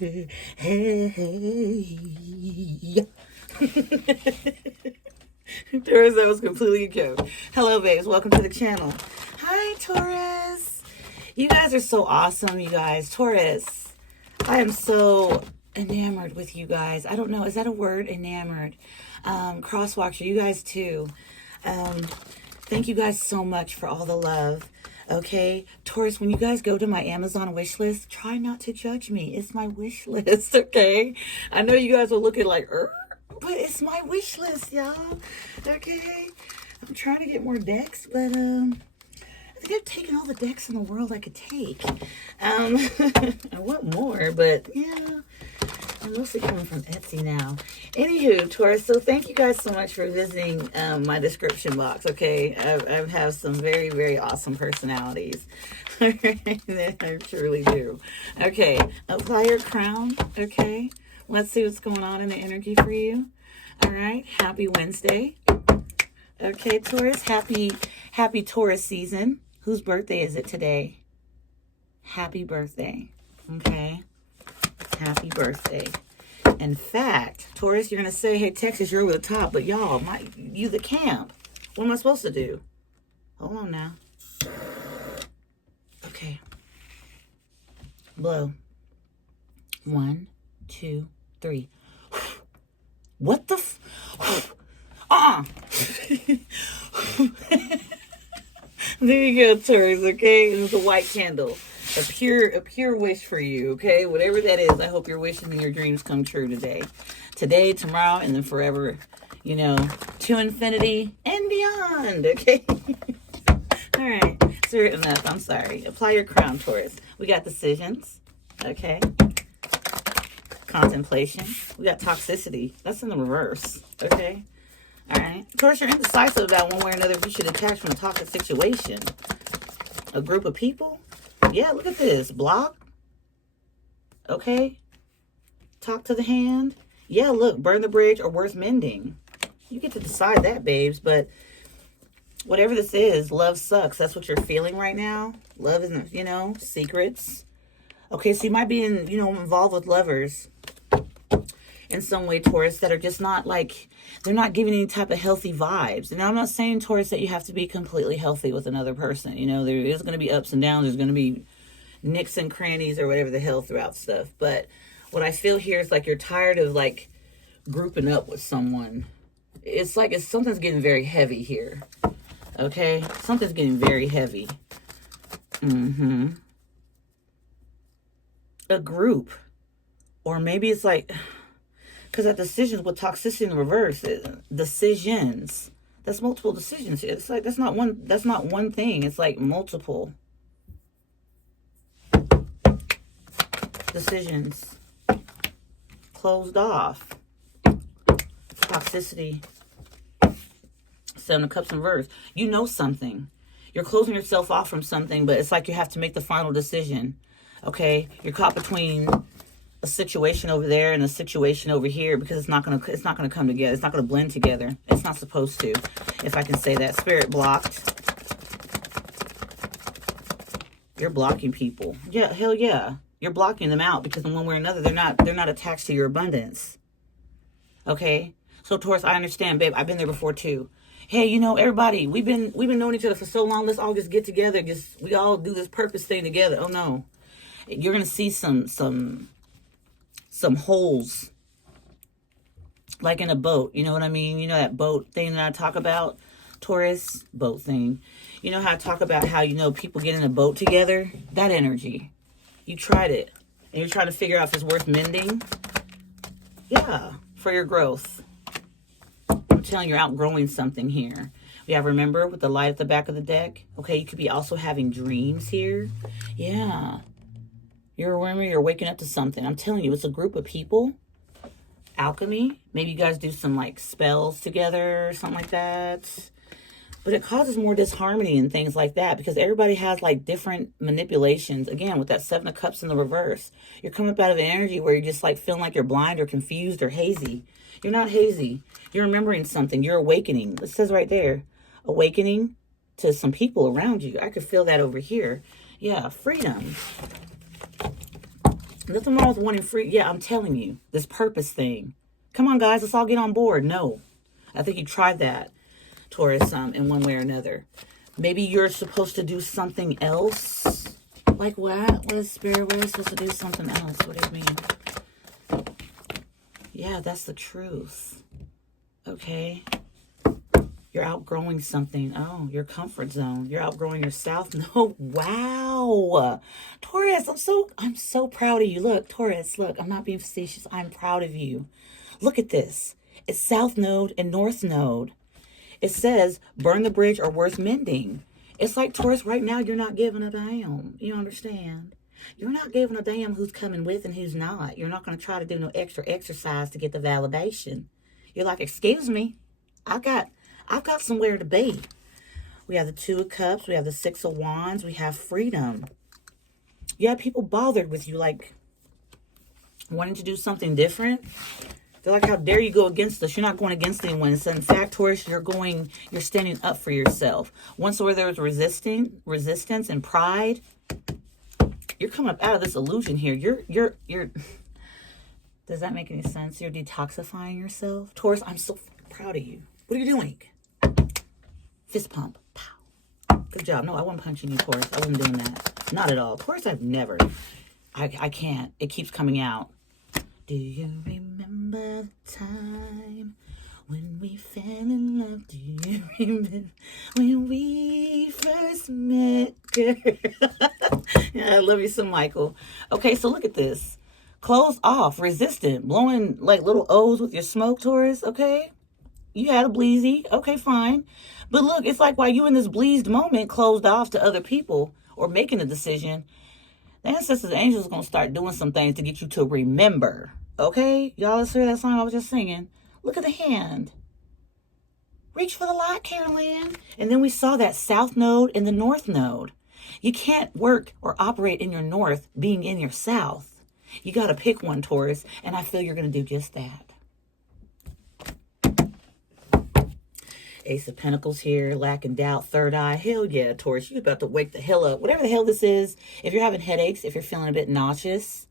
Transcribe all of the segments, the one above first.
Taurus, that was completely a joke. Hello, babes. Welcome to the channel. Hi, Taurus. You guys are so awesome, you guys. Taurus, I am so enamored with you guys. I don't know. Is that a word? Enamored. Crosswalker, you guys too. Thank you guys so much for all the love. Okay, Taurus, when you guys go to my Amazon wish list, try not to judge me. It's my wish list, okay? I know you guys are looking like, but it's my wish list, y'all. Okay? I'm trying to get more decks, but I think I've taken all the decks in the world I could take. I want more, but yeah. I'm mostly coming from Etsy now. Anywho, Taurus, so thank you guys so much for visiting my description box, okay? I have some very, very awesome personalities. I truly do. Okay, apply your crown, okay? Let's see what's going on in the energy for you. All right, happy Wednesday. Okay, Taurus, happy Taurus season. Whose birthday is it today? Happy birthday, okay? Happy birthday. In fact, Taurus, you're going to say, hey, Texas, you're over the top, but y'all, you the camp. What am I supposed to do? Hold on now. Okay. Blow. 1, 2, 3. What the There you go, Taurus, okay? It was a white candle. A pure wish for you, okay? Whatever that is, I hope your wishes and your dreams come true today. Today, tomorrow, and then forever, you know, to infinity and beyond, okay? All right, serious enough, I'm sorry. Apply your crown, Taurus. We got decisions, okay? Contemplation. We got toxicity. That's in the reverse, okay? All right. Taurus, you're indecisive about one way or another if you should detach from a toxic situation. A group of people. Yeah, look at this. Block. Okay. Talk to the hand. Yeah, look. Burn the bridge or worth mending. You get to decide that, babes. But whatever this is, love sucks. That's what you're feeling right now. Love isn't, you know, secrets. Okay, so you might be involved with lovers in some way, Taurus, that are just not like, they're not giving any type of healthy vibes. And I'm not saying, Taurus, that you have to be completely healthy with another person. You know, there is going to be ups and downs. There's going to be nicks and crannies or whatever the hell throughout stuff. But what I feel here is like you're tired of like grouping up with someone. It's like something's getting very heavy here. Okay? Something's getting very heavy. A group. Or maybe it's like, because that decisions with toxicity in the reverse, decisions. That's multiple decisions. It's like that's not one thing. It's like multiple decisions. Closed off. Toxicity. 7 of Cups in reverse. You know something. You're closing yourself off from something, but it's like you have to make the final decision. Okay? You're caught between a situation over there and a situation over here because it's not gonna come together. It's not gonna blend together. It's not supposed to, if I can say that. Spirit blocked. You're blocking people. Yeah, hell yeah. You're blocking them out because in one way or another they're not attached to your abundance. Okay? So Taurus, I understand, babe. I've been there before too. Hey, you know, everybody, we've been knowing each other for so long. Let's all just get together. We all do this purpose thing together. Oh no. You're gonna see some holes, like in a boat. You know what I mean? You know that boat thing that I talk about, Taurus? Boat thing. You know how I talk about how, you know, people get in a boat together? That energy. You tried it. And you're trying to figure out if it's worth mending? Yeah, for your growth. I'm telling you, you're outgrowing something here. We have, remember, with the light at the back of the deck? Okay, you could be also having dreams here. Yeah. You're waking up to something. I'm telling you, it's a group of people. Alchemy. Maybe you guys do some like spells together or something like that. But it causes more disharmony and things like that because everybody has like different manipulations. Again, with that 7 of Cups in the reverse. You're coming up out of an energy where you're just like feeling like you're blind or confused or hazy. You're not hazy. You're remembering something. You're awakening. It says right there, awakening to some people around you. I could feel that over here. Yeah, freedom. Nothing wrong with wanting free. Yeah, I'm telling you, this purpose thing. Come on, guys, let's all get on board. No, I think you tried that, Taurus, in one way or another. Maybe you're supposed to do something else. Like what? What is Spirit? We're supposed to do something else. What do you mean? Yeah, that's the truth. Okay. You're outgrowing something. Oh, your comfort zone. You're outgrowing yourself. No, wow. Taurus, I'm so proud of you. Look, Taurus, look, I'm not being facetious. I'm proud of you. Look at this. It's South Node and North Node. It says, burn the bridge or worth mending. It's like, Taurus, right now you're not giving a damn. You understand? You're not giving a damn who's coming with and who's not. You're not going to try to do no extra exercise to get the validation. You're like, excuse me, I've got somewhere to be. We have the Two of Cups. We have the Six of Wands. We have freedom. You have people bothered with you, like wanting to do something different. They're like, how dare you go against us? You're not going against anyone. So in fact, Taurus, you're standing up for yourself. Once where there was resistance and pride, you're coming up out of this illusion here. You're does that make any sense? You're detoxifying yourself. Taurus, I'm so proud of you. What are you doing? Fist pump. Pow. Good job. No, I wasn't punching you, Taurus. I wasn't doing that. Not at all. Taurus, I've never. I can't. It keeps coming out. Do you remember the time when we fell in love? Do you remember when we first met, girl? Yeah, I love you some, Michael. Okay, so look at this. Closed off, resistant, blowing like little O's with your smoke, Taurus, okay? You had a bleezy. Okay, fine. But look, it's like while you in this bleezed moment closed off to other people or making a decision, the ancestors and angels are going to start doing some things to get you to remember. Okay? Y'all, let's hear that song I was just singing. Look at the hand. Reach for the light, Carolyn. And then we saw that South Node and the North Node. You can't work or operate in your North being in your South. You got to pick one, Taurus. And I feel you're going to do just that. Ace of Pentacles here, lack and doubt, third eye. Hell yeah, Taurus, you're about to wake the hell up. Whatever the hell this is, if you're having headaches, if you're feeling a bit nauseous.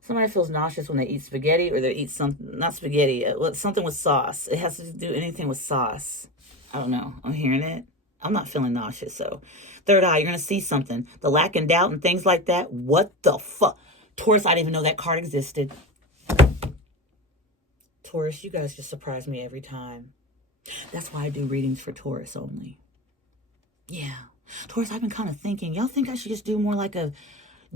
Somebody feels nauseous when they eat spaghetti or they eat something, not spaghetti, something with sauce. It has to do anything with sauce. I don't know. I'm hearing it. I'm not feeling nauseous, so. Third eye, you're going to see something. The lack and doubt and things like that. What the fuck? Taurus, I didn't even know that card existed. Taurus, you guys just surprise me every time. That's why I do readings for Taurus only. Yeah. Taurus, I've been kind of thinking, y'all think I should just do more like a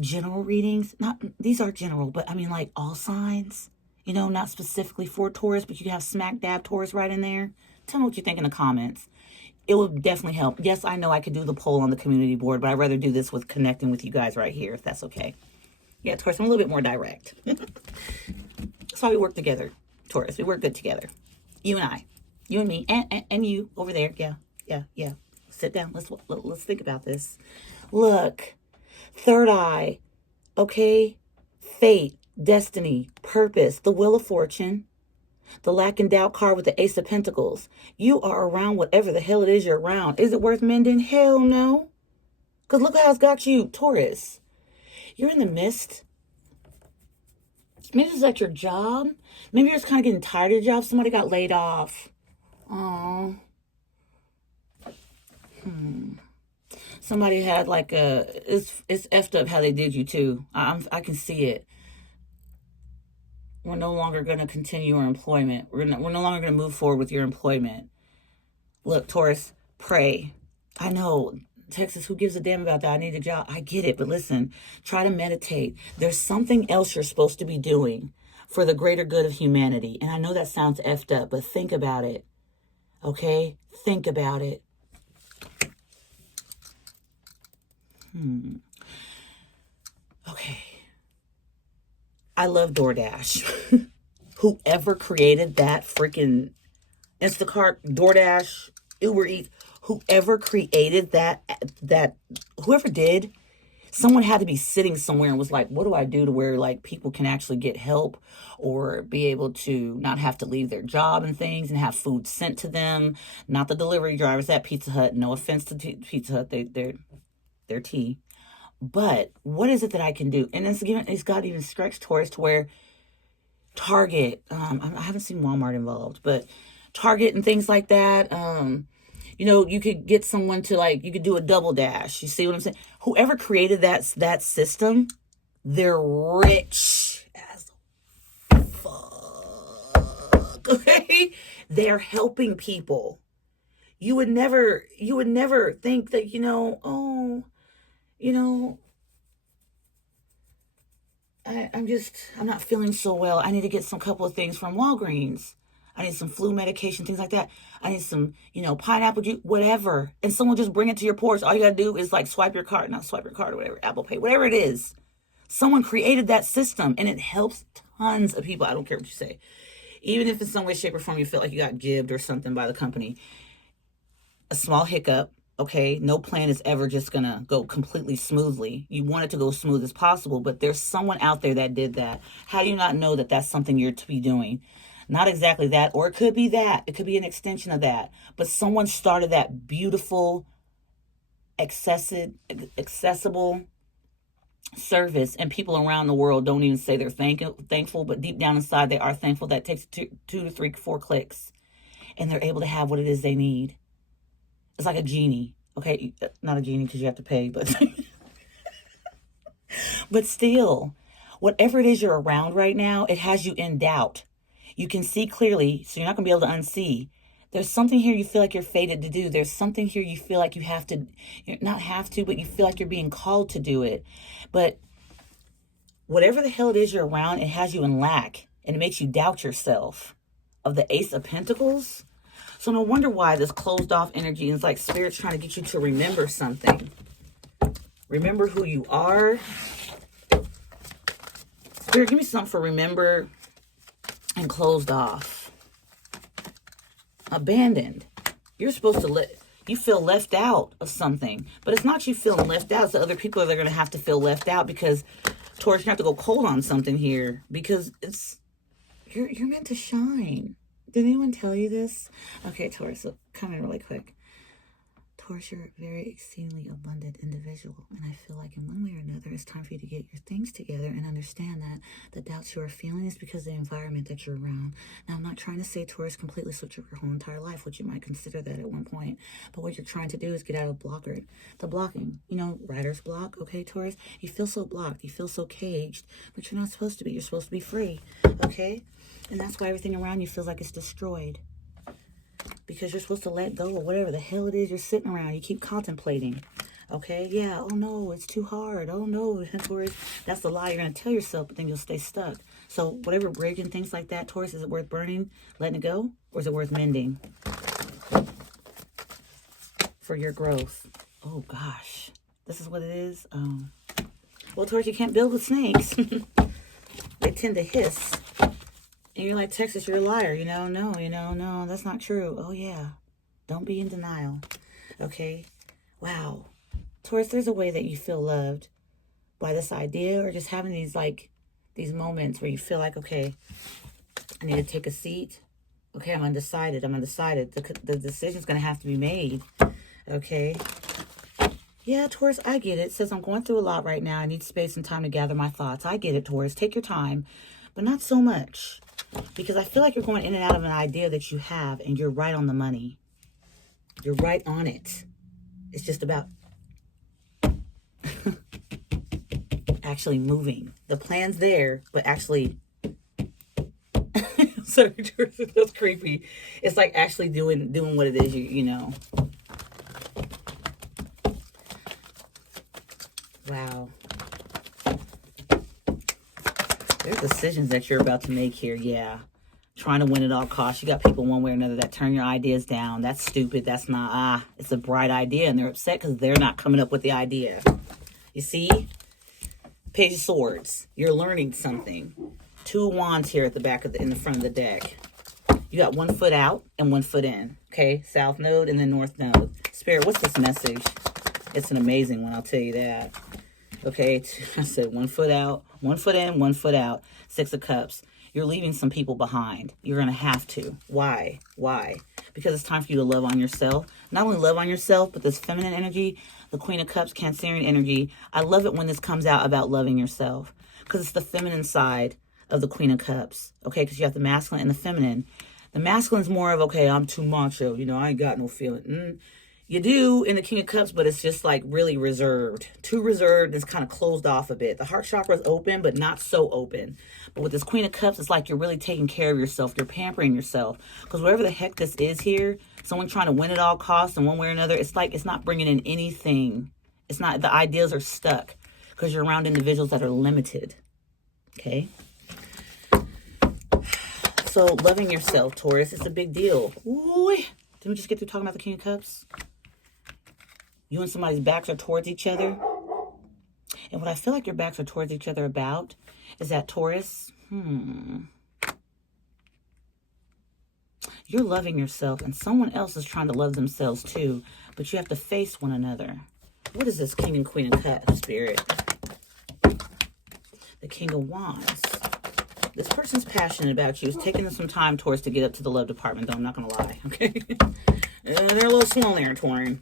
general readings? Not, these are general, but I mean like all signs. You know, not specifically for Taurus, but you have smack dab Taurus right in there. Tell me what you think in the comments. It would definitely help. Yes, I know I could do the poll on the community board, but I'd rather do this with connecting with you guys right here, if that's okay. Yeah, Taurus, I'm a little bit more direct. That's why we work together. Taurus, we work good together. You and I. You and me. And you over there. Yeah. Sit down. Let's think about this. Look. Third eye. Okay. Fate. Destiny. Purpose. The Wheel of Fortune. The lack and doubt card with the Ace of Pentacles. You are around whatever the hell it is you're around. Is it worth mending? Hell no. Because look how it's got you, Taurus. You're in the midst. Maybe it's at your job. Maybe you're just kind of getting tired of your job. Somebody got laid off. Oh. Somebody had like it's effed up how they did you too. I can see it. We're no longer going to continue our employment. We're no longer going to move forward with your employment. Look, Taurus, pray. I know. Texas, who gives a damn about that? I need a job. I get it, but listen, try to meditate. There's something else you're supposed to be doing for the greater good of humanity. And I know that sounds effed up, but think about it. Okay? Think about it. Okay. I love DoorDash. Whoever created that freaking Instacart, DoorDash, Uber Eats, whoever created that, whoever did, someone had to be sitting somewhere and was like, what do I do to where like people can actually get help or be able to not have to leave their job and things and have food sent to them? Not the delivery drivers at Pizza Hut. No offense to Pizza Hut. They're tea. But what is it that I can do? And it's got even stretched towards to where Target, I haven't seen Walmart involved, but Target and things like that. You know, you could get someone to, like, you could do a double dash. You see what I'm saying? Whoever created that system, they're rich as fuck. Okay? They're helping people. You would never think that, oh, I'm not feeling so well. I need to get some couple of things from Walgreens. I need some flu medication, things like that. I need some, pineapple juice, whatever. And someone just bring it to your porch. All you gotta do is, like, swipe your card, not swipe your card or whatever, Apple Pay, whatever it is. Someone created that system and it helps tons of people. I don't care what you say. Even if in some way, shape, or form you feel like you got jibbed or something by the company. A small hiccup, okay? No plan is ever just gonna go completely smoothly. You want it to go smooth as possible, but there's someone out there that did that. How do you not know that that's something you're to be doing? Not exactly that, or it could be that. It could be an extension of that. But someone started that beautiful, accessible service, and people around the world don't even say they're thankful, but deep down inside they are thankful. That takes 2 to 3, 4 clicks, and they're able to have what it is they need. It's like a genie, okay? Not a genie because you have to pay, but but still, whatever it is you're around right now, it has you in doubt. You can see clearly, so you're not going to be able to unsee. There's something here you feel like you're fated to do. There's something here you feel like you have to, not have to, but you feel like you're being called to do it. But whatever the hell it is you're around, it has you in lack, and it makes you doubt yourself. Of the Ace of Pentacles. So no wonder why this closed off energy is like Spirit's trying to get you to remember something. Remember who you are. Spirit, give me something for remember and closed off. Abandoned. You're supposed to you feel left out of something. But it's not you feeling left out. It's the other people that are going to have to feel left out, because Taurus, you have to go cold on something here, because you're meant to shine. Did anyone tell you this? Okay, Taurus, so come in really quick. Taurus, you're a very exceedingly abundant individual, and I feel like in one way or another, it's time for you to get your things together and understand that the doubts you are feeling is because of the environment that you're around. Now, I'm not trying to say Taurus completely switch up your whole entire life, which you might consider that at one point, but what you're trying to do is get out of the blocking, writer's block, okay, Taurus? You feel so blocked, you feel so caged, but you're not supposed to be. You're supposed to be free, okay? And that's why everything around you feels like it's destroyed. Because you're supposed to let go of whatever the hell it is you're sitting around. You keep contemplating. Okay? Yeah. Oh, no. It's too hard. Oh, no. Taurus, that's the lie you're going to tell yourself, but then you'll stay stuck. So whatever bridge and things like that, Taurus, is it worth burning, letting it go? Or is it worth mending? For your growth. Oh, gosh. This is what it is? Well, Taurus, you can't build with snakes. They tend to hiss. And you're like, Texas, you're a liar. No, that's not true. Oh, yeah. Don't be in denial. Okay? Wow. Taurus, there's a way that you feel loved by this idea, or just having these moments where you feel like, okay, I need to take a seat. Okay, I'm undecided. The decision's going to have to be made. Okay? Yeah, Taurus, I get it. It says I'm going through a lot right now. I need space and time to gather my thoughts. I get it, Taurus. Take your time, but not so much. Because I feel like you're going in and out of an idea that you have, and you're right on the money. You're right on it. It's just about actually moving. The plan's there, but actually... Sorry, that's creepy. It's like actually doing what it is you know. Wow. There's decisions that you're about to make here, yeah. Trying to win at all costs. You got people one way or another that turn your ideas down. That's stupid. That's not, it's a bright idea. And they're upset because they're not coming up with the idea. You see? Page of Swords. You're learning something. 2 wands here at the back in the front of the deck. You got 1 foot out and 1 foot in. Okay? South node and then north node. Spirit, what's this message? It's an amazing one, I'll tell you that. Okay, I said 1 foot out, 1 foot in, 1 foot out. 6 of Cups. You're leaving some people behind. You're going to have to. Why? because it's time for you to love on yourself. Not only love on yourself, but this feminine energy, the Queen of Cups, Cancerian energy. I love it when this comes out about loving yourself, because it's the feminine side of the Queen of Cups. Okay, because you have the masculine and the feminine. The masculine is more of, okay, I'm too macho. You know, I ain't got no feeling. You do in the King of Cups, but it's just like really reserved. Too reserved. It's kind of closed off a bit. The heart chakra is open, but not so open. But with this Queen of Cups, it's like you're really taking care of yourself. You're pampering yourself. Because whatever the heck this is here, someone trying to win at all costs in one way or another, it's like it's not bringing in anything. It's not, the ideas are stuck because you're around individuals that are limited. Okay? So loving yourself, Taurus, it's a big deal. Ooh, didn't we just get through talking about the King of Cups? You and somebody's backs are towards each other. And what I feel like your backs are towards each other about is that, Taurus, you're loving yourself and someone else is trying to love themselves too, but you have to face one another. What is this King and Queen of Cups, Spirit? The King of Wands. This person's passionate about you. It's taking them some time, Taurus, to get up to the love department, though. I'm not going to lie, okay? They're a little slow there, Taurus.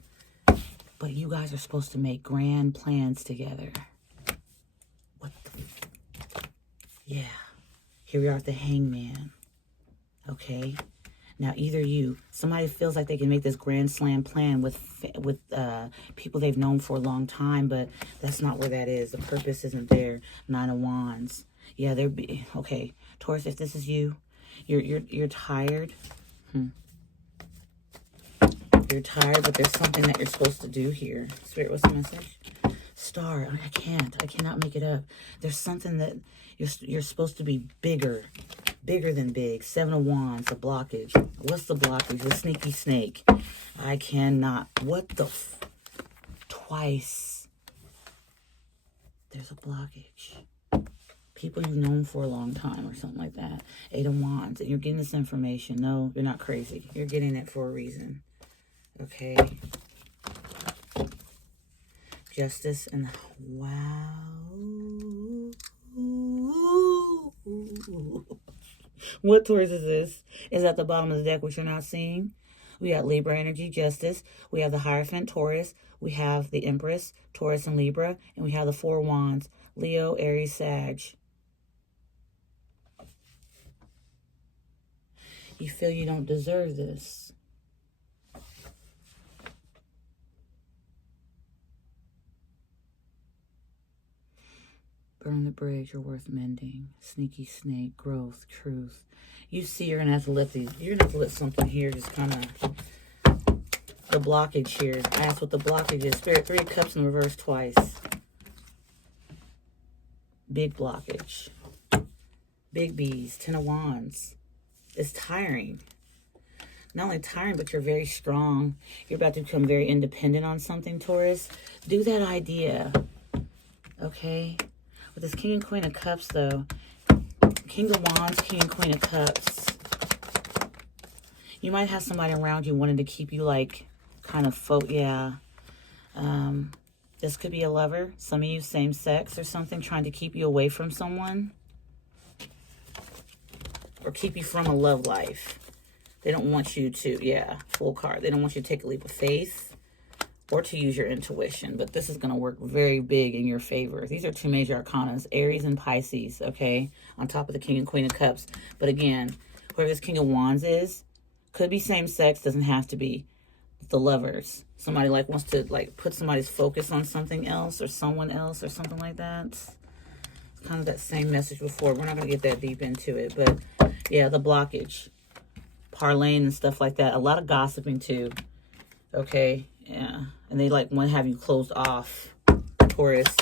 But you guys are supposed to make grand plans together. What the... Yeah. Here we are at the Hangman. Okay? Now, either you, somebody feels like they can make this grand slam plan with people they've known for a long time, but that's not where that is. The purpose isn't there. Nine of Wands. Yeah, there be... Okay, Taurus, if this is you, you're tired. You're tired, but there's something that you're supposed to do here. Spirit, what's the message? Star, I cannot make it up. There's something that you're supposed to be bigger than big. Seven of Wands, a blockage. What's the blockage? The sneaky snake. I cannot. What the twice. There's a blockage. People you've known for a long time or something like that. Eight of Wands. And you're getting this information. No, you're not crazy. You're getting it for a reason. Okay. Justice and wow. What Taurus is this? Is at the bottom of the deck, which you're not seeing. We got Libra energy, Justice. We have the Hierophant, Taurus. We have the Empress, Taurus and Libra. And we have the Four Wands, Leo, Aries, Sag. You feel you don't deserve this. Burn the bridge, you're worth mending. Sneaky snake, growth, truth. You see you're gonna have to let something here just kind of, the blockage here. Ask what the blockage is. Spirit, Three of Cups in reverse twice. Big blockage. Big B's, Ten of Wands. It's tiring. Not only tiring, but you're very strong. You're about to become very independent on something, Taurus. Do that idea. Okay? With this King and Queen of Cups, though, King of Wands, King and Queen of Cups, you might have somebody around you wanting to keep you, like, kind of, this could be a lover. Some of you same sex or something, trying to keep you away from someone. Or keep you from a love life. They don't want you to, full card. They don't want you to take a leap of faith. Or to use your intuition, but this is going to work very big in your favor. These are two major arcanas, Aries and Pisces, okay, on top of the King and Queen of Cups. But again, whoever this King of Wands is, could be same sex, doesn't have to be. The lovers, somebody like wants to like put somebody's focus on something else or someone else or something like that. It's kind of that same message before. We're not going to get that deep into it, but yeah, the blockage, parlaying and stuff like that. A lot of gossiping too, okay. Yeah, and they like want to have you closed off, Taurus,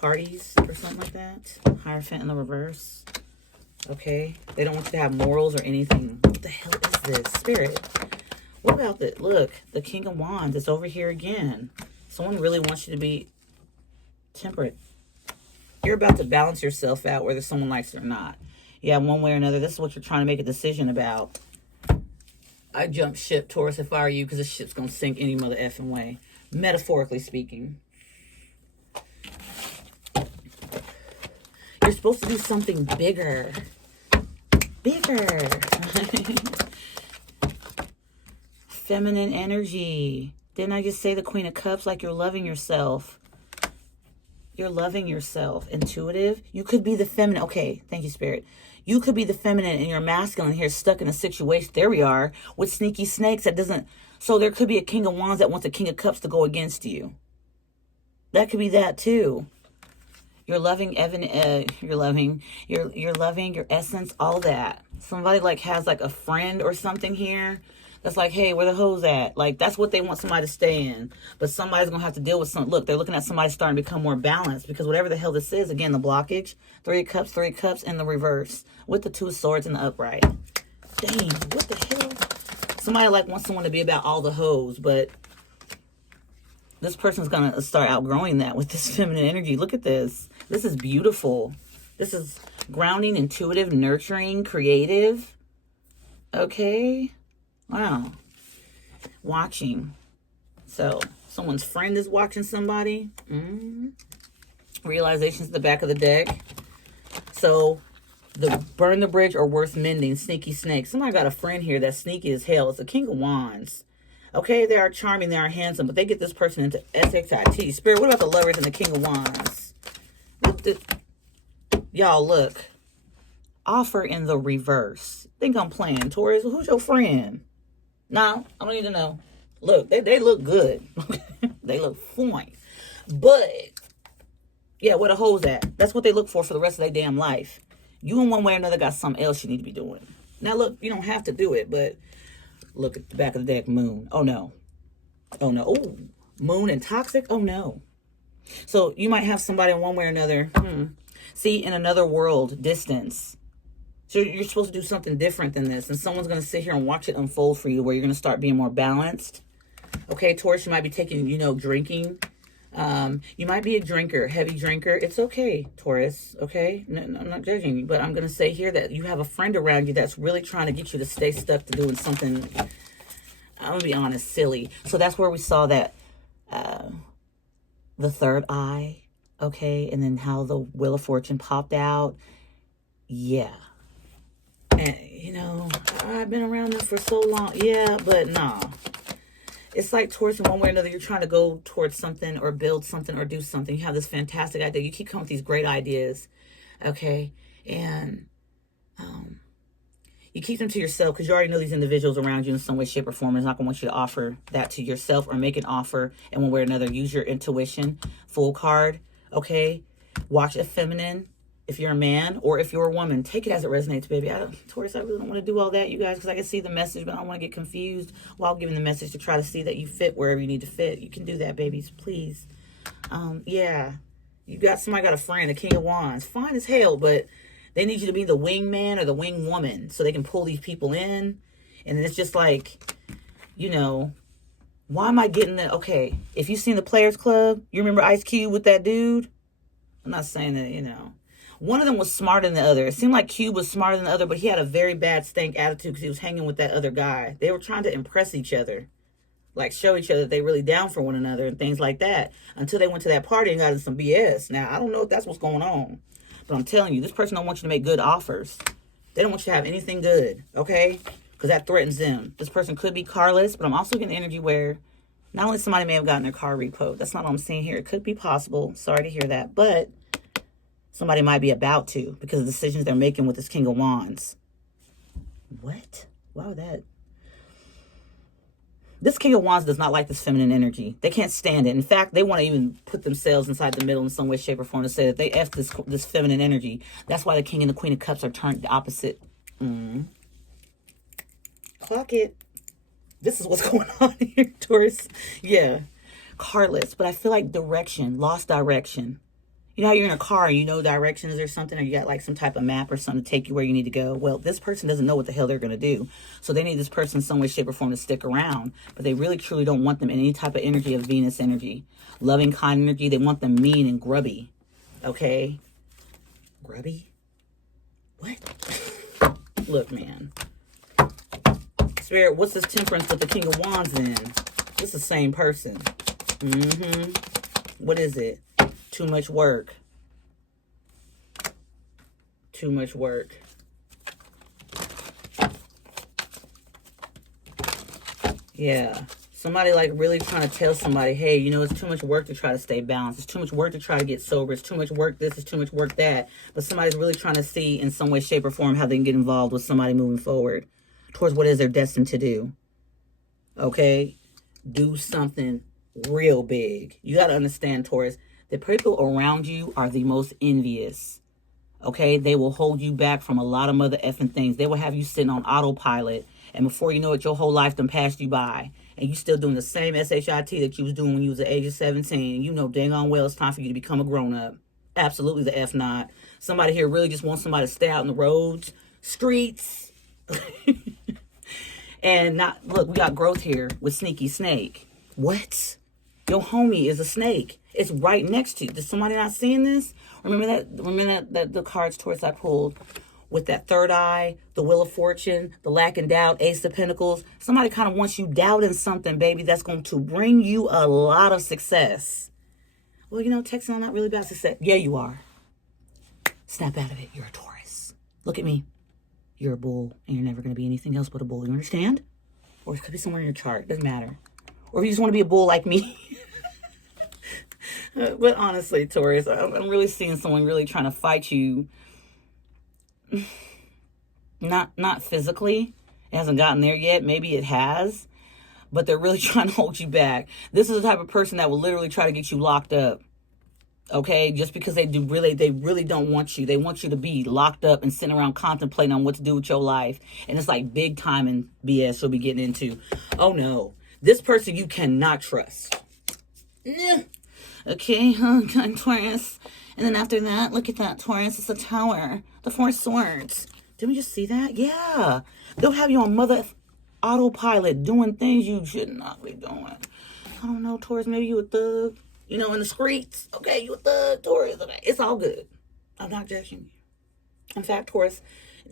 parties or something like that. Hierophant in the reverse. Okay, they don't want you to have morals or anything. What the hell is this, Spirit? What about the look? The King of Wands is over here again. Someone really wants you to be temperate. You're about to balance yourself out, whether someone likes it or not. Yeah, one way or another. This is what you're trying to make a decision about. I jump ship, Taurus, if I were you, because this ship's going to sink any mother effing way. Metaphorically speaking. You're supposed to do something bigger. Bigger. Feminine energy. Didn't I just say the Queen of Cups? Like you're loving yourself. You're loving yourself. Intuitive. You could be the feminine. Okay, thank you, Spirit. You could be the feminine and you're masculine here, stuck in a situation. There we are, with sneaky snakes that doesn't... So there could be a King of Wands that wants a King of Cups to go against you. That could be that too. You're loving you're loving your essence, all that. Somebody like has like a friend or something here that's like, hey, where the hoes at? Like, that's what they want somebody to stay in. But somebody's going to have to deal with some... Look, they're looking at somebody starting to become more balanced because whatever the hell this is, again, the blockage, Three of Cups in the reverse with the Two of Swords in the upright. Dang, what the hell? Somebody like wants someone to be about all the hoes, but this person's going to start outgrowing that with this feminine energy. Look at this. This is beautiful. This is grounding, intuitive, nurturing, creative. Okay. Wow. Watching. So, someone's friend is watching somebody. Realizations at the back of the deck. So, the burn the bridge or worth mending. Sneaky snake. Somebody got a friend here that's sneaky as hell. It's a King of Wands. Okay, they are charming, they are handsome, but they get this person into SXIT. Spirit, what about the lovers and the King of Wands? Y'all, look. Offer in the reverse. Think I'm playing. Taurus, who's your friend? No, I don't need to know. Look, they look good. They look fine. But, yeah, where the hoes at? That's what they look for the rest of their damn life. You in one way or another got something else you need to be doing. Now, look, you don't have to do it, but look at the back of the deck, moon. Oh, no. Oh, no. Oh, moon and toxic? Oh, no. So, you might have somebody in one way or another. See, in another world, distance. So you're supposed to do something different than this. And someone's going to sit here and watch it unfold for you where you're going to start being more balanced. Okay, Taurus, you might be taking, drinking. You might be a drinker, heavy drinker. It's okay, Taurus, okay? No, I'm not judging you, but I'm going to say here that you have a friend around you that's really trying to get you to stay stuck to doing something, I'm going to be honest, silly. So that's where we saw that, the third eye, okay? And then how the Wheel of Fortune popped out. Yeah. And, I've been around them for so long. Yeah, but nah. It's like Taurus, in one way or another, you're trying to go towards something or build something or do something. You have this fantastic idea. You keep coming with these great ideas, okay? And you keep them to yourself because you already know these individuals around you in some way, shape, or form. It's not going to want you to offer that to yourself or make an offer in one way or another. Use your intuition. Full card, okay? Watch a feminine. If you're a man or if you're a woman, take it as it resonates, baby. Taurus, I really don't want to do all that, you guys, because I can see the message, but I don't want to get confused while giving the message to try to see that you fit wherever you need to fit. You can do that, babies, please. Yeah. Somebody got a friend, a King of Wands. Fine as hell, but they need you to be the wingman or the wing woman so they can pull these people in. And it's just like, why am I getting that? Okay, if you've seen the Players Club, you remember Ice Cube with that dude? I'm not saying that, One of them was smarter than the other. It seemed like Cube was smarter than the other, but he had a very bad stank attitude because he was hanging with that other guy. They were trying to impress each other. Like, show each other that they really down for one another and things like that. Until they went to that party and got in some BS. Now, I don't know if that's what's going on. But I'm telling you, this person don't want you to make good offers. They don't want you to have anything good, okay? Because that threatens them. This person could be carless, but I'm also getting energy where not only somebody may have gotten their car repoed. That's not what I'm seeing here. It could be possible. Sorry to hear that. But somebody might be about to because of the decisions they're making with this King of Wands. What? Wow, that. This King of Wands does not like this feminine energy. They can't stand it. In fact, they want to even put themselves inside the middle in some way, shape, or form to say that they F this feminine energy. That's why the King and the Queen of Cups are turned the opposite. Clock it. This is what's going on here, Taurus. Yeah. Carless. But I feel like direction. Lost direction. You know how you're in a car and you know directions or something, or you got like some type of map or something to take you where you need to go. Well, this person doesn't know what the hell they're going to do. So they need this person in some way, shape, or form to stick around. But they really, truly don't want them in any type of energy of Venus energy. Loving, kind energy. They want them mean and grubby. Okay? Grubby? What? Look, man. Spirit, what's this temperance with the King of Wands in? It's the same person. What is it? Too much work. Too much work. Yeah. Somebody like really trying to tell somebody, hey, you know, it's too much work to try to stay balanced. It's too much work to try to get sober. It's too much work this. It's too much work that. But somebody's really trying to see in some way, shape, or form how they can get involved with somebody moving forward towards what it is they're destined to do. Okay? Do something real big. You got to understand, Taurus, the people around you are the most envious. Okay? They will hold you back from a lot of mother effing things. They will have you sitting on autopilot. And before you know it, your whole life done passed you by. And you still doing the same SHIT that you was doing when you was the age of 17. And you know dang on well it's time for you to become a grown-up. Absolutely the F not. Somebody here really just wants somebody to stay out in the roads, streets. And not, look, we got growth here with Sneaky Snake. What? Your homie is a snake. It's right next to you. Is somebody not seeing this? Remember that the cards Taurus I pulled with that third eye, the Wheel of Fortune, the Lack and Doubt, Ace of Pentacles. Somebody kind of wants you doubting something, baby, that's going to bring you a lot of success. Well, you know, Texas, I'm not really about success. Yeah, you are. Snap out of it. You're a Taurus. Look at me. You're a bull, and you're never going to be anything else but a bull. You understand? Or it could be somewhere in your chart. Doesn't matter. Or if you just want to be a bull like me. But honestly, Taurus, I'm really seeing someone really trying to fight you. Not physically. It hasn't gotten there yet. Maybe it has. But they're really trying to hold you back. This is the type of person that will literally try to get you locked up. Okay? Just because they really don't want you. They want you to be locked up and sitting around contemplating on what to do with your life. And it's like big time and BS you'll be getting into. Oh no. This person you cannot trust. Okay, Taurus. And then after that, look at that, Taurus. It's a tower. The Four Swords. Didn't we just see that? Yeah. They'll have you on mother autopilot doing things you should not be doing. I don't know, Taurus. Maybe you a thug. You know, in the streets. Okay, you a thug, Taurus. Okay. It's all good. I'm not judging you. In fact, Taurus,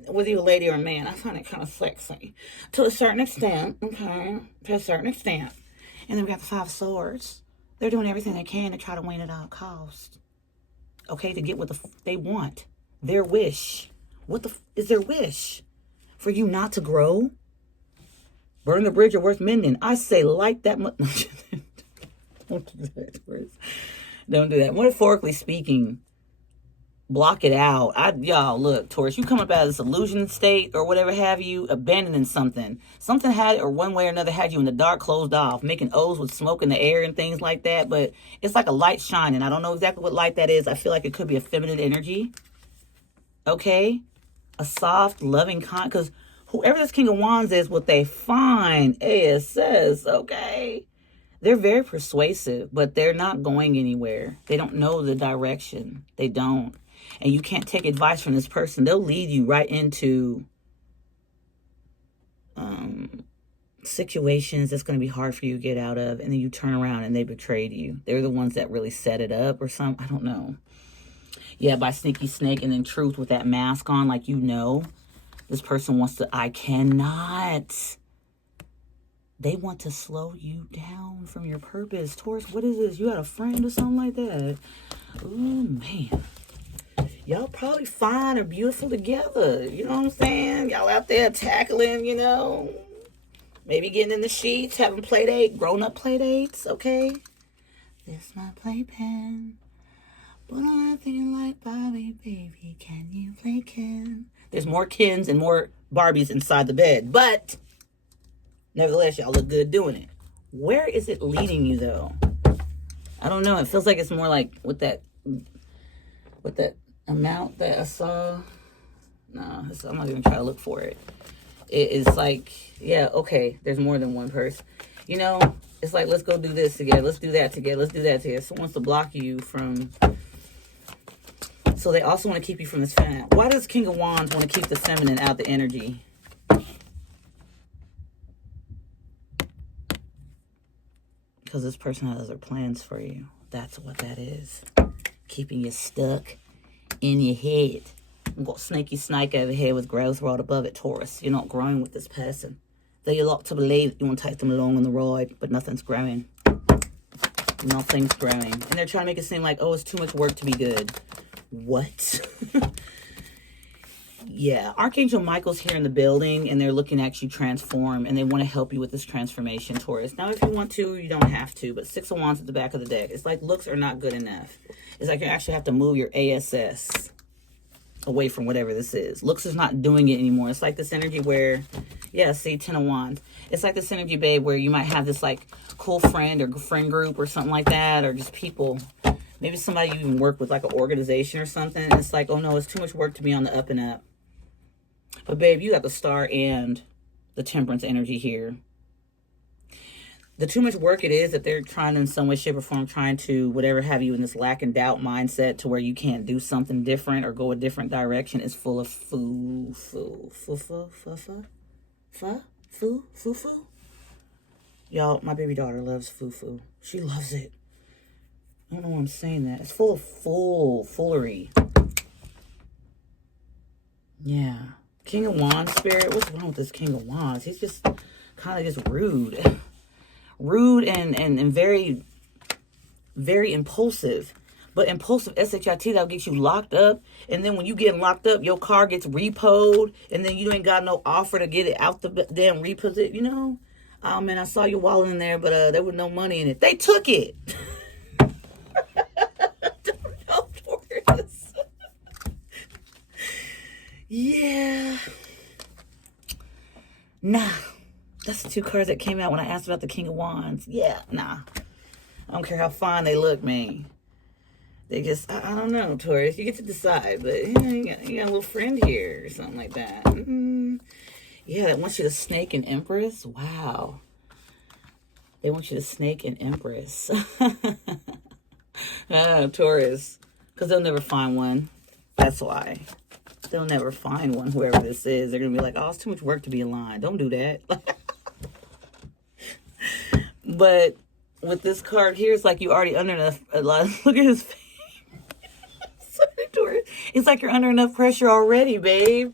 whether you're a lady or a man, I find it kind of sexy. To a certain extent. Okay. To a certain extent. And then we got the Five Swords. They're doing everything they can to try to win at all costs. Okay, to get what they want. Their wish. What is their wish? For you not to grow? Burn the bridge or worth mending. I say light that much. Don't do that, Taurus. Don't do that. Metaphorically speaking, block it out. Y'all, look, Taurus, you come up out of this illusion state or whatever have you, abandoning something. Something had, or one way or another, had you in the dark, closed off, making O's with smoke in the air and things like that. But it's like a light shining. I don't know exactly what light that is. I feel like it could be a feminine energy. Okay? A soft, loving kind. Because whoever this King of Wands is, what they find, says, okay? They're very persuasive, but they're not going anywhere. They don't know the direction. They don't. And you can't take advice from this person. They'll lead you right into situations that's going to be hard for you to get out of. And then you turn around and they betrayed you. They're the ones that really set it up or something. I don't know. Yeah, by Sneaky Snake and then Truth with that mask on. Like, you know, this person wants to, I cannot. They want to slow you down from your purpose. Taurus, what is this? You got a friend or something like that? Oh, man. Y'all probably fine or beautiful together. You know what I'm saying? Y'all out there tackling, you know. Maybe getting in the sheets, having play date, grown-up play dates, okay? This my playpen. But I'm thinking like Bobby, baby, can you play Ken? There's more Kens and more Barbies inside the bed. But, nevertheless, y'all look good doing it. Where is it leading you, though? I don't know. It feels like it's more like with that amount that I saw. No, I'm not even trying to look for it. It is like, yeah, okay, there's more than one person. You know, it's like, let's go do this together. Let's do that together. Let's do that together. Someone wants to block you from... So they also want to keep you from this feminine. Why does King of Wands want to keep the feminine out the energy? Because this person has other plans for you. That's what that is. Keeping you stuck in your head. I've got Snaky Snake over here with growth right above it, Taurus. You're not growing with this person. Though you like to believe that you want to take them along on the ride, but nothing's growing. Nothing's growing. And they're trying to make it seem like, oh, it's too much work to be good. What? Yeah, Archangel Michael's here in the building, and they're looking at you transform, and they want to help you with this transformation, Taurus. Now, if you want to, you don't have to, but Six of Wands at the back of the deck. It's like looks are not good enough. It's like you actually have to move your ASS away from whatever this is. Looks is not doing it anymore. It's like this energy where, yeah, see, Ten of Wands. It's like this energy, babe, where you might have this like cool friend or friend group or something like that, or just people. Maybe somebody you even work with, like an organization or something. And it's like, oh no, it's too much work to be on the up and up. But babe, you got the Star and the Temperance energy here. The too much work it is that they're trying in some way, shape, or form, trying to whatever have you in this lack and doubt mindset to where you can't do something different or go a different direction is full of foo. Y'all, my baby daughter loves foo. She loves it. I don't know why I'm saying that. It's full of foolery. Yeah. King of Wands spirit. What's wrong with this King of Wands? He's just kind of just rude. Rude and very, very impulsive. But impulsive SHIT, that'll get you locked up. And then when you get locked up, your car gets repoed. And then you ain't got no offer to get it out the damn reposit, you know? Oh, man, I saw your wallet in there, but there was no money in it. They took it. Yeah. Nah. That's the two cards that came out when I asked about the King of Wands. Yeah, nah. I don't care how fine they look, man. They just, I don't know, Taurus. You get to decide. But, you know, you got a little friend here or something like that. Yeah, they want you to snake an Empress. Wow. They want you to snake an Empress. Taurus. Because they'll never find one. That's why. They'll never find one, whoever this is. They're going to be like, oh, it's too much work to be in line. Don't do that. But with this card here, it's like you already under enough. Look at his face. It's like you're under enough pressure already, babe.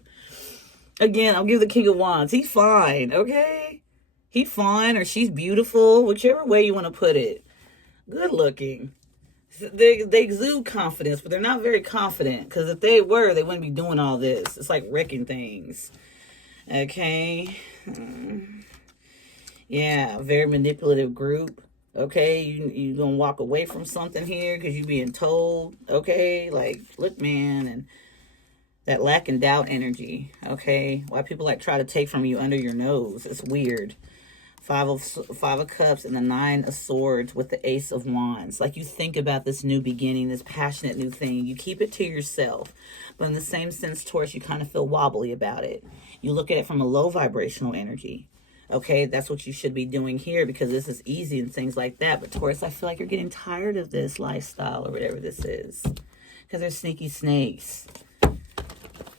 Again, I'll give the King of Wands. He's fine, okay? He's fine, or she's beautiful, whichever way you want to put it. Good looking. They exude confidence, but they're not very confident. Because if they were, they wouldn't be doing all this. It's like wrecking things. Okay. Yeah, very manipulative group. Okay, you going to walk away from something here because you're being told. Okay, like, look, man. And that lack and doubt energy. Okay, why people like try to take from you under your nose. It's weird. Five of Cups and the Nine of Swords with the Ace of Wands. Like you think about this new beginning, this passionate new thing. You keep it to yourself. But in the same sense, Taurus, you kind of feel wobbly about it. You look at it from a low vibrational energy. Okay, that's what you should be doing here because this is easy and things like that. But Taurus, I feel like you're getting tired of this lifestyle or whatever this is. Because there's sneaky snakes.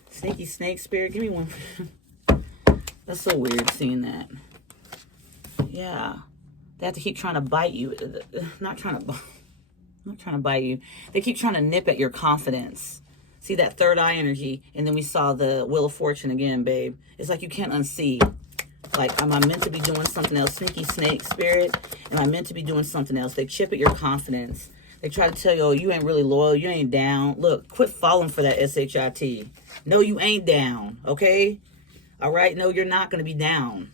Sneaky snake spirit, give me one. That's so weird seeing that. Yeah, they have to keep trying to bite you. Not trying to bite you. They keep trying to nip at your confidence. See that third eye energy, and then we saw the Wheel of Fortune again, babe. It's like you can't unsee. Like, am I meant to be doing something else? Sneaky snake spirit. Am I meant to be doing something else? They chip at your confidence. They try to tell you, oh, you ain't really loyal. You ain't down. Look, quit falling for that SHIT. No, you ain't down. Okay. All right. No, you're not going to be down.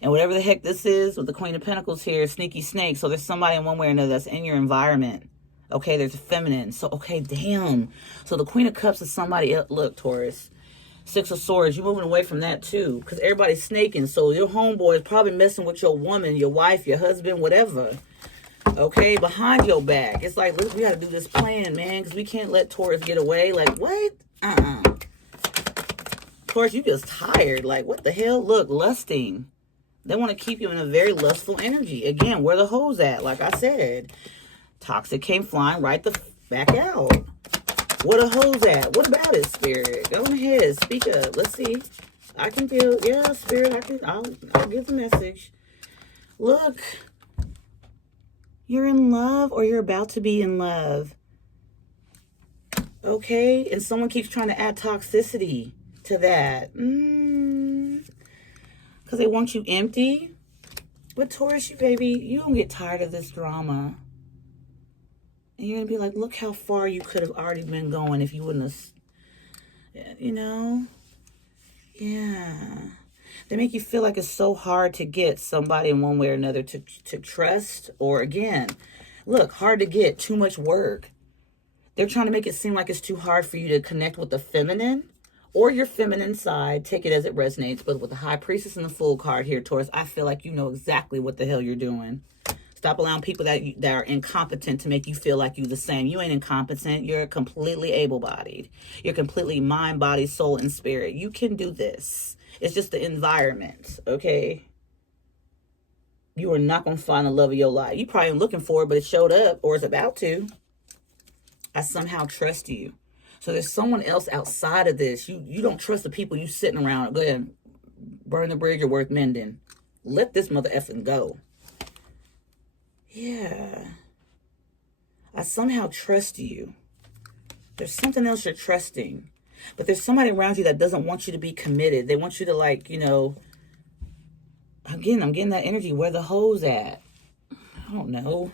And whatever the heck this is with the Queen of Pentacles here, sneaky snake. So there's somebody in one way or another that's in your environment. Okay, there's a feminine. So, okay, damn. So the Queen of Cups is somebody else. Look, Taurus. Six of Swords, you're moving away from that too. Because everybody's snaking. So your homeboy is probably messing with your woman, your wife, your husband, whatever. Okay, behind your back. It's like, look, we got to do this plan, man. Because we can't let Taurus get away. Like, what? Taurus, you just tired. Like, what the hell? Look, lusting. They want to keep you in a very lustful energy. Again, where the hoes at? Like I said, toxic came flying right the back out. Where the hoes at? What about it, Spirit? Go ahead, speak up. Let's see. I can feel, yeah, Spirit. I'll give the message. Look, you're in love, or you're about to be in love. Okay, and someone keeps trying to add toxicity to that. Because they want you empty. But Taurus, you baby, you don't get tired of this drama. And you're going to be like, look how far you could have already been going if you wouldn't have You know? Yeah. They make you feel like it's so hard to get somebody in one way or another to trust. Or again, look, hard to get, too much work. They're trying to make it seem like it's too hard for you to connect with the feminine or your feminine side. Take it as it resonates. But with the High Priestess and the Fool card here, Taurus, I feel like you know exactly what the hell you're doing. Stop allowing people that are incompetent to make you feel like you're the same. You ain't incompetent. You're completely able-bodied. You're completely mind, body, soul, and spirit. You can do this. It's just the environment, okay? You are not going to find the love of your life. You probably ain't looking for it, but it showed up or is about to. I somehow trust you. So there's someone else outside of this. You don't trust the people you sitting around. Go ahead, burn the bridge, you're worth mending. Let this mother effing go. Yeah. I somehow trust you. There's something else you're trusting. But there's somebody around you that doesn't want you to be committed. They want you to, like, you know, again, I'm getting that energy. Where the hoes at? I don't know.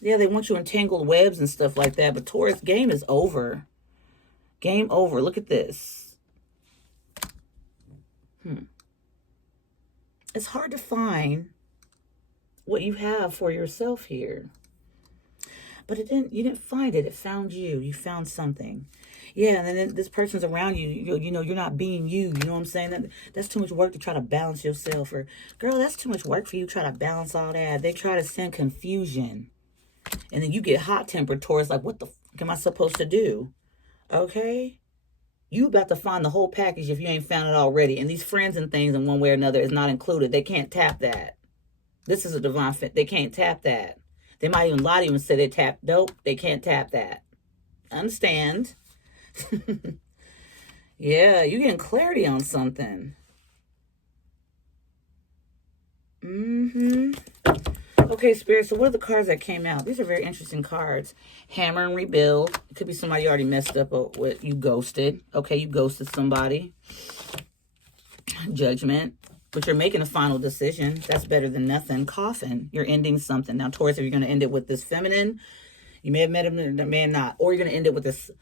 Yeah, they want you in tangled webs and stuff like that. But Taurus, game is over. Game over. Look at this. It's hard to find what you have for yourself here. But you didn't find it. It found you. You found something. Yeah, and then this person's around you. You know, you're not being you. You know what I'm saying? That's too much work to try to balance yourself. Or, girl, that's too much work for you to try to balance all that. They try to send confusion. And then you get hot-tempered towards, like, what the fuck am I supposed to do? Okay? You about to find the whole package if you ain't found it already. And these friends and things in one way or another is not included. They can't tap that. This is a divine fit. They can't tap that. They might even lie to you and say they tap. Nope, they can't tap that. Understand? Yeah, you're getting clarity on something. Okay, Spirit, so what are the cards that came out? These are very interesting cards. Hammer and Rebuild. It could be somebody you already messed up with. You ghosted. Okay, you ghosted somebody. Judgment. But you're making a final decision. That's better than nothing. Coffin. You're ending something. Now, Taurus, if you're going to end it with this feminine, you may have met him, you may not. Or you're going to end it with this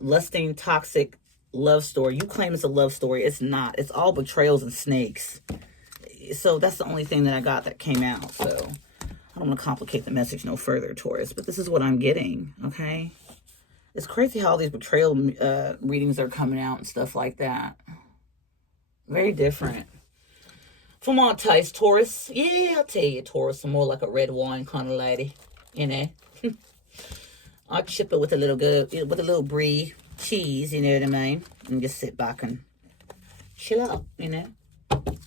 lusting, toxic love story. You claim it's a love story. It's not. It's all betrayals and snakes. So that's the only thing that I got that came out. So I don't want to complicate the message no further, Taurus. But this is what I'm getting, okay? It's crazy how all these betrayal readings are coming out and stuff like that. Very different. From all types, Taurus. Yeah, I'll tell you, Taurus. I'm more like a red wine kind of lady, you know. I'll chip it with a little brie cheese, you know what I mean? And just sit back and chill out, you know.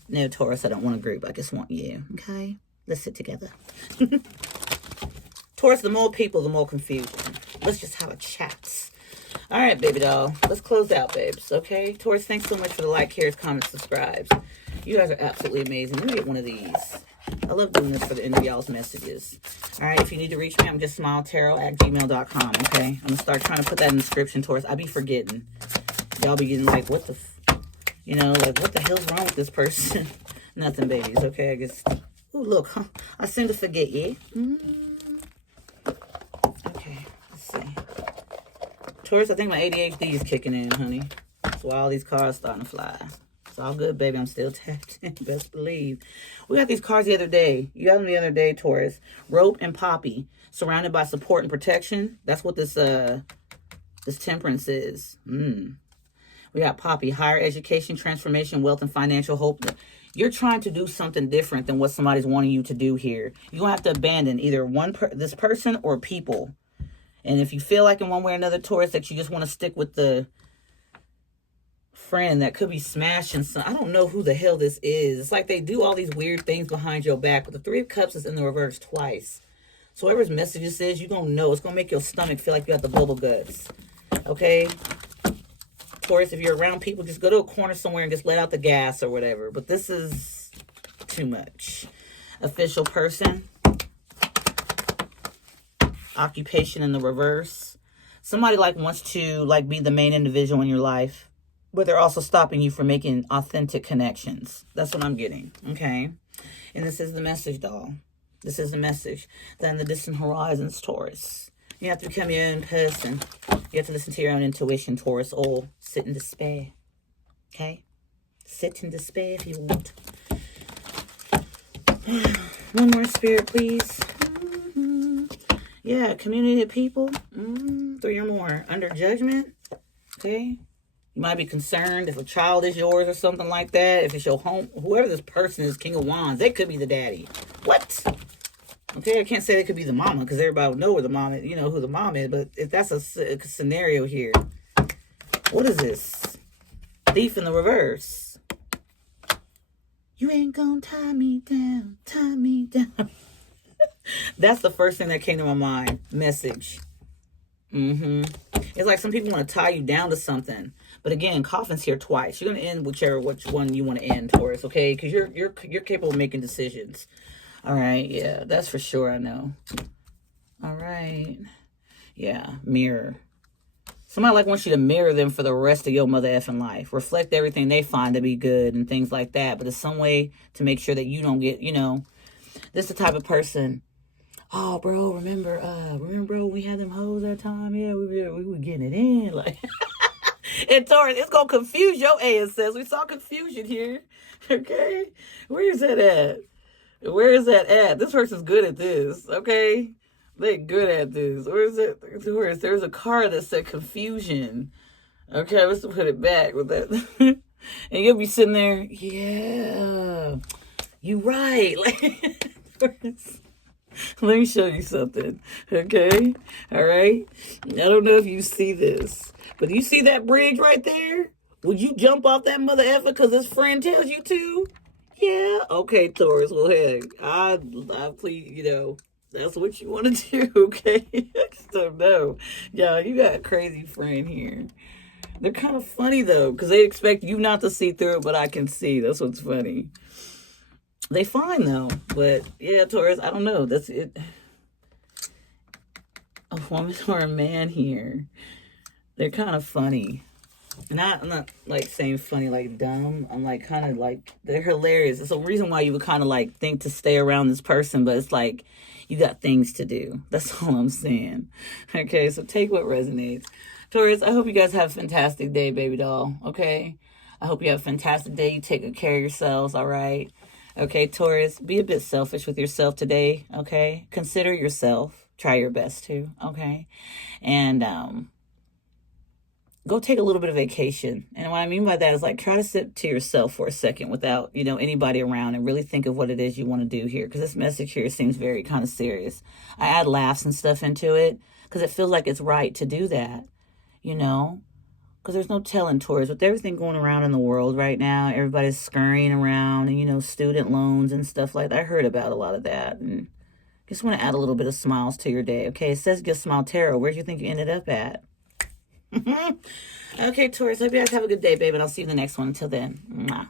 No, Taurus, I don't want a group. I just want you, okay? Let's sit together. Taurus, the more people, the more confusion. Let's just have a chat. All right, baby doll. Let's close out, babes, okay? Taurus, thanks so much for the like, shares, comments, subscribes. You guys are absolutely amazing. Let me get one of these. I love doing this for the end of y'all's messages. All right, if you need to reach me, I'm justsmiletarot@gmail.com, okay? I'm going to start trying to put that in the description, Taurus. I be forgetting. Y'all be getting like, what the... You know, like, what the hell's wrong with this person? Nothing, babies, okay? I guess... Oh, look, huh? I seem to forget you. Okay, let's see. Taurus, I think my ADHD is kicking in, honey. That's why all these cards starting to fly. It's all good, baby. I'm still tapped in. Best believe. We got these cards the other day. You got them the other day, Taurus. Rope and Poppy. Surrounded by support and protection. That's what this temperance is. We got Poppy. Higher education, transformation, wealth, and financial hope. You're trying to do something different than what somebody's wanting you to do here. You're going to have to abandon either this person or people. And if you feel like in one way or another, Taurus, that you just want to stick with the friend that could be smashing some, I don't know who the hell this is. It's like they do all these weird things behind your back, but the Three of Cups is in the reverse twice. So whoever's message this is, you're going to know. It's going to make your stomach feel like you got the bubble guts. Okay? Taurus, if you're around people, just go to a corner somewhere and just let out the gas or whatever. But this is too much. Official person. Occupation in the reverse. Somebody like wants to like be the main individual in your life, but they're also stopping you from making authentic connections. That's what I'm getting, okay? And this is the message, doll. This is the message. Then the distant horizons, Taurus. You have to become your own person. You have to listen to your own intuition, Taurus, or sit in despair. Okay? Sit in despair if you want. One more, Spirit, please. Yeah, community of people. 3 or more. Under judgment. Okay? You might be concerned if a child is yours or something like that. If it's your home, whoever this person is, King of Wands, they could be the daddy. What? Okay, I can't say they could be the mama because everybody would know where the mom is, you know who the mom is. But if that's a scenario here, what is this? Thief in the reverse. You ain't gonna tie me down, tie me down. That's the first thing that came to my mind. Message. It's like some people want to tie you down to something. But again, coffin's here twice. You're going to end which one you want to end, Taurus, okay? Because you're capable of making decisions. All right, yeah, that's for sure, I know. All right. Yeah, mirror. Somebody like wants you to mirror them for the rest of your mother effing life. Reflect everything they find to be good and things like that. But it's some way to make sure that you don't get, this is the type of person. Oh, bro, remember, bro, we had them hoes that time? Yeah, we were getting it in. Like, and Taurus, it's going to confuse your ass. We saw confusion here. Okay? Where is that at? Where is that at? This person's good at this. Okay? They're good at this. Where is it? There's a card that said confusion. Okay, let's put it back with that. And you'll be sitting there, yeah, you right. Like, let me show you something, okay? All right? I don't know if you see this, but you see that bridge right there? Would you jump off that mother effer because his friend tells you to? Yeah? Okay, Taurus, well, heck, I please, that's what you want to do, okay? I just don't know. Yeah, you got a crazy friend here. They're kind of funny, though, because they expect you not to see through it, but I can see. That's what's funny. They fine though, but yeah, Taurus, I don't know. That's it. A woman or a man here. They're kind of funny. And I'm not like saying funny like dumb. I'm like kind of like they're hilarious. It's a reason why you would kind of like think to stay around this person, but it's like you got things to do. That's all I'm saying. Okay, so take what resonates. Taurus, I hope you guys have a fantastic day, baby doll. Okay? I hope you have a fantastic day. You take good care of yourselves, all right? Okay, Taurus, be a bit selfish with yourself today, okay? Consider yourself. Try your best to, okay? And go take a little bit of vacation. And what I mean by that is like try to sit to yourself for a second without, anybody around and really think of what it is you want to do here. Because this message here seems very kind of serious. I add laughs and stuff into it because it feels like it's right to do that, Because there's no telling, Taurus, with everything going around in the world right now, everybody's scurrying around and, student loans and stuff like that. I heard about a lot of that. And just want to add a little bit of smiles to your day. Okay, it says Justsmile Tarot. Where do you think you ended up at? Okay, Taurus, hope you guys have a good day, babe. And I'll see you in the next one. Until then, mwah.